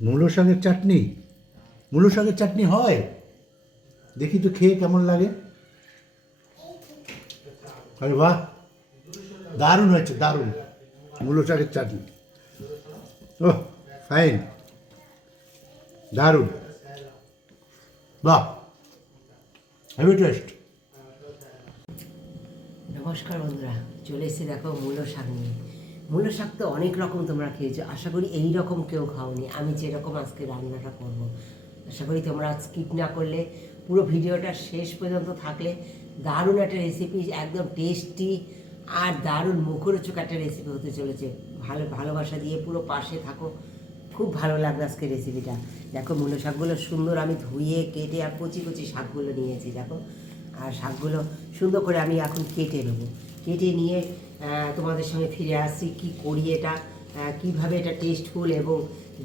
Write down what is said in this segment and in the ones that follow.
মূলো শাকের চাটনি, মূলো শাকের চাটনি হয়? দেখি তো খেয়ে কেমন লাগে। আরে বাহ, দারুণ হয়েছে, দারুণ। মূলো শাকের চাটনি, ওহ ফাইন, দারুণ, বাহ, হেভি টেস্ট। নমস্কার বন্ধুরা, চলে এসে দেখো মূলো শাক নিয়ে। মূলো শাক তো অনেক রকম তোমরা খেয়েছো, আশা করি এই রকম কেউ খাওনি। আমি যেরকম আজকে রান্নাটা করব, আশা করি তোমরা স্কিপ না করলে পুরো ভিডিওটা শেষ পর্যন্ত থাকলে দারুণ একটা রেসিপি, একদম টেস্টি আর দারুণ মুখরোচক একটা রেসিপি হতে চলেছে। ভালোবাসা দিয়ে পুরো পাশে থাকো, খুব ভালো লাগবে আজকে রেসিপিটা। দেখো মূলো শাকগুলো সুন্দর আমি ধুয়ে কেটে আর কচি কচি শাকগুলো নিয়েছি দেখো। আর শাকগুলো সুন্দর করে আমি এখন কেটে নেবো, কেটে নিয়ে তোমাদের সঙ্গে ফিরে আসছি কি করি এটা, কিভাবে এটা টেস্টফুল এবং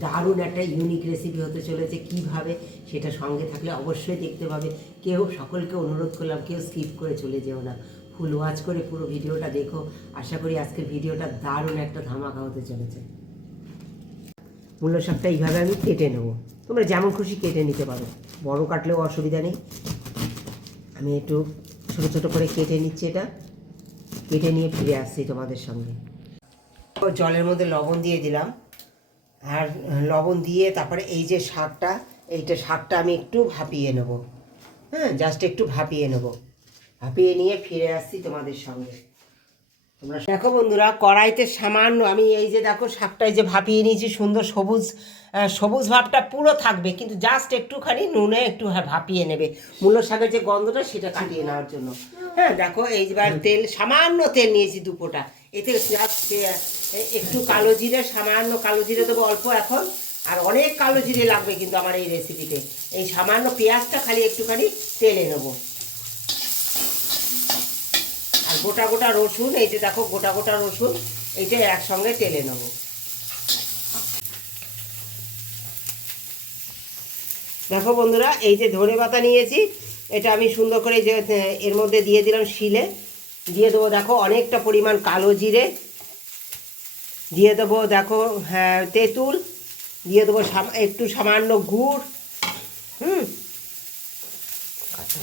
দারুণ একটা ইউনিক রেসিপি হতে চলেছে কিভাবে, সেটা সঙ্গে থাকলে অবশ্যই দেখতে পাবে। সকলকে অনুরোধ করলাম, কেউ স্কিপ করে চলে যেও না, ফুল ওয়াচ করে পুরো ভিডিওটা দেখো। আশা করি আজকের ভিডিওটা দারুণ একটা ধামাকা হতে চলেছে। মূলো শাকটা এইভাবে আমি কেটে নেবো, তোমরা যেমন খুশি কেটে নিতে পারো, বড় কাটলেও অসুবিধা নেই। আমি একটু ছোটো ছোটো করে কেটে নিচ্ছি, এটা কেটে নিয়ে ফিরে আসছি তোমাদের সঙ্গে। জলের মধ্যে লবণ দিয়ে দিলাম, আর লবণ দিয়ে তারপরে এই যে শাকটা, শাকটা আমি একটু ভাপিয়ে নেব। হ্যাঁ, জাস্ট একটু ভাপিয়ে নেব, ভাপিয়ে নিয়ে ফিরে আসছি তোমাদের সঙ্গে। তোমরা দেখো বন্ধুরা, কড়াইতে সামান্য আমি এই যে দেখো শাকটাই যে ভাপিয়ে নিয়েছি, সুন্দর সবুজ সবুজ ভাবটা পুরো থাকবে, কিন্তু জাস্ট একটুখানি নুনে একটু ভাপিয়ে নেবে, মূলো শাকের যে গন্ধটা সেটা কাটিয়ে নেওয়ার জন্য। হ্যাঁ দেখো, এইবার তেল, সামান্য তেল নিয়েছি দুপোটা, এতে জাস্ট একটু কালো জিরে, সামান্য কালো জিরে দেবো অল্প এখন, আর অনেক কালো জিরে লাগবে কিন্তু আমার এই রেসিপিতে। এই সামান্য পেঁয়াজটা খালি একটুখানি তেলে নেবো, আর গোটা গোটা রসুন, এই যে দেখো গোটা গোটা রসুন, এইটা একসঙ্গে তেলে নেব। দেখো বন্ধুরা, এই যে ধনে পাতা নিয়েছি, এটা আমি সুন্দর করে যে এর মধ্যে দিয়ে দিলাম শিলে, দিয়ে দেবো দেখো অনেকটা পরিমাণ কালো জিরে, দিয়ে দেবো দেখো হ্যাঁ তেঁতুল, দিয়ে দেবো একটু সামান্য গুড়।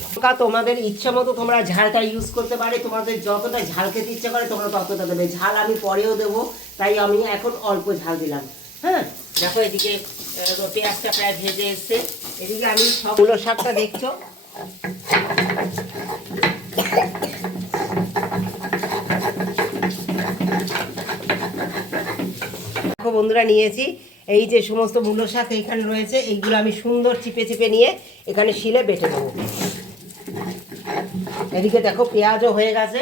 লঙ্কা তোমাদের ইচ্ছা মতো তোমরা ঝালটা ইউজ করতে পারে, তোমাদের যতটা ঝাল খেতে ইচ্ছা করে তোমরা ততটা দেবে, ঝাল আমি পরেও দেবো, তাই আমি এখন অল্প ঝাল দিলাম। হ্যাঁ দেখো, এদিকে পেঁয়াজটা প্রায় ভেজে এসছে, এদিকে আমি সবগুলো শাকটা দেখছো দেখো বন্ধুরা, নিয়েছি এই যে সমস্ত মূলো শাক এইখানে রয়েছে, এইগুলো আমি সুন্দর চিপে চিপে নিয়ে এখানে শিলে বেটে দেবো। এদিকে দেখো পেঁয়াজও হয়ে গেছে,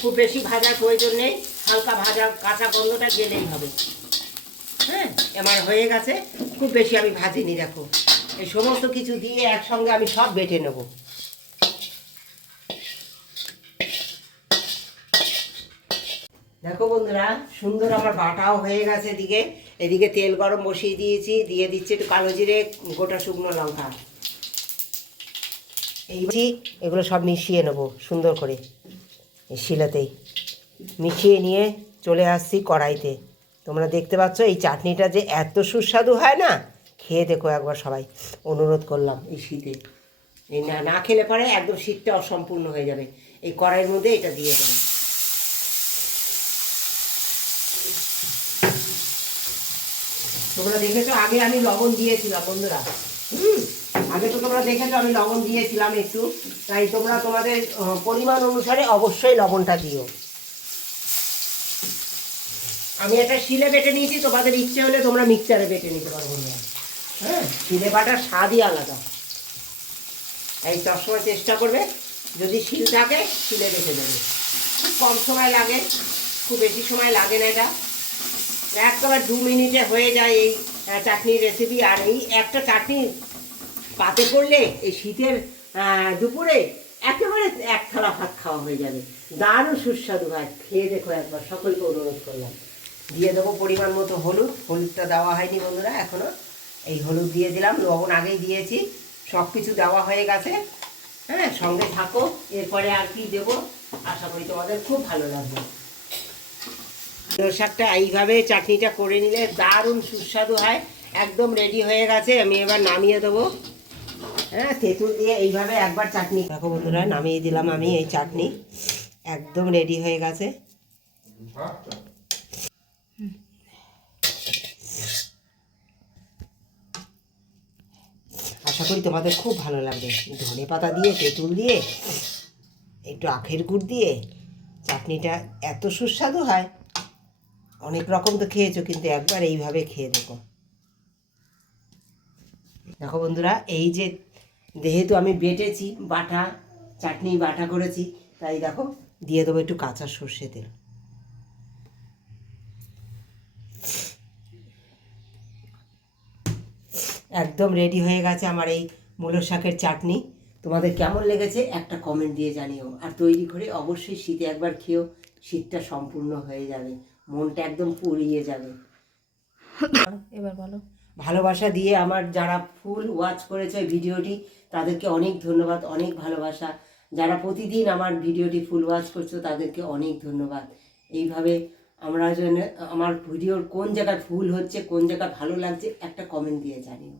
খুব বেশি ভাজার প্রয়োজন নেই, হালকা ভাজা কাঁচা গন্ধটা গেলেই হবে। হ্যাঁ, আমার হয়ে গেছে, খুব বেশি আমি ভাজিনি। দেখো এই সমস্ত কিছু দিয়ে একসঙ্গে আমি সব বেটে নেব। দেখো বন্ধুরা, সুন্দর আমার বাটাও হয়ে গেছে। এদিকে তেল গরম বসিয়ে দিয়েছি, দিয়ে দিচ্ছি একটু কালো জিরে, গোটা শুকনো লঙ্কা, এগুলো সব মিশিয়ে নেব সুন্দর করে, শিলাতেই মিশিয়ে নিয়ে চলে আসছি কড়াইতে। তোমরা দেখতে পাচ্ছ এই চাটনিটা যে এত সুস্বাদু হয় না, খেয়ে দেখো একবার সবাই, অনুরোধ করলাম। এই শীতে এই না খেলে পরে একদম শীতটা অসম্পূর্ণ হয়ে যাবে। এই কড়াইয়ের মধ্যে এটা দিয়ে দেবো। তোমরা দেখেছো আগে আমি লবণ দিয়েছিলাম বন্ধুরা, আগে তো তোমরা দেখেছো আমি লবণ দিয়েছিলাম একটু, তাই তোমরা তোমাদের পরিমাণ অনুসারে অবশ্যই লবণটা দিও। আমি একটা শিলে বেটে নিয়েছি, তোমাদের ইচ্ছে হলে তোমরা মিক্সচারে বেটে নিতে পারবো না। হ্যাঁ, শিলে বাটার স্বাদই আলাদা, এই সবসময় চেষ্টা করবে যদি শিল থাকে শিলে বেটে দেবে, খুব কম সময় লাগে, খুব বেশি সময় লাগে না, এটা একেবারে 2 মিনিটে হয়ে যায় এই চাটনির রেসিপি। আর এই একটা চাটনি পাতে করলে এই শীতের দুপুরে একেবারে এক থালা ভাত খাওয়া হয়ে যাবে, দারুণ সুস্বাদু হয়, খেয়ে দেখো একবার, সকলকে অনুরোধ করলাম। দিয়ে দেবো পরিমাণ মতো হলুদ, হলুদটা দেওয়া হয়নি বন্ধুরা এখনও, এই হলুদ দিয়ে দিলাম, লবণ আগেই দিয়েছি, সব কিছু দেওয়া হয়ে গেছে। হ্যাঁ, সঙ্গে থাকো, এরপরে আর কি দেবো, আশা করি তোমাদের খুব ভালো লাগবে। মূলো শাকটা এইভাবে চাটনিটা করে নিলে দারুণ সুস্বাদু হয়। একদম রেডি হয়ে গেছে, আমি এবার নামিয়ে দেবো। হ্যাঁ, তেঁতুল দিয়ে এইভাবে একবার চাটনি, দেখো বন্ধুরা নামিয়ে দিলাম আমি এই চাটনি, একদম রেডি হয়ে গেছে। আশা করি তোমাদের খুব ভালো লাগবে। ধনে পাতা দিয়ে, তেঁতুল দিয়ে, একটু আখের গুড় দিয়ে চাটনিটা এত সুস্বাদু হয়। অনেক রকম তো খেয়েছো, কিন্তু একবার এইভাবে খেয়ে দেখো। দেখো বন্ধুরা, এই যে যেহেতু আমি বেটেছি, বাটা চাটনি বাটা করেছি, তাই দেখো দিয়ে দেবো একটু কাঁচা সর্ষে তেল। একদম রেডি হয়ে গেছে আমার এই মূলো শাকের চাটনি। তোমাদের কেমন লেগেছে একটা কমেন্ট দিয়ে জানিও। আর তৈরি করে অবশ্যই শীতে একবার খেও, শীতটা সম্পূর্ণ হয়ে যাবে, মনটা একদম পুড়িয়ে যাবে। এবার বলো। ভালোবাসা দিয়ে আমার যারা ফুল ওয়াচ করেছে ভিডিওটি, তাদেরকে অনেক ধন্যবাদ, অনেক ভালোবাসা। যারা প্রতিদিন আমার ভিডিওটি ফুল ওয়াচ করছো, তাদেরকে অনেক ধন্যবাদ। এইভাবে আমরা যেন আমার ভিডিওর কোন জায়গায় ভুল হচ্ছে, কোন জায়গায় ভালো লাগছে, একটা কমেন্ট দিয়ে জানিও।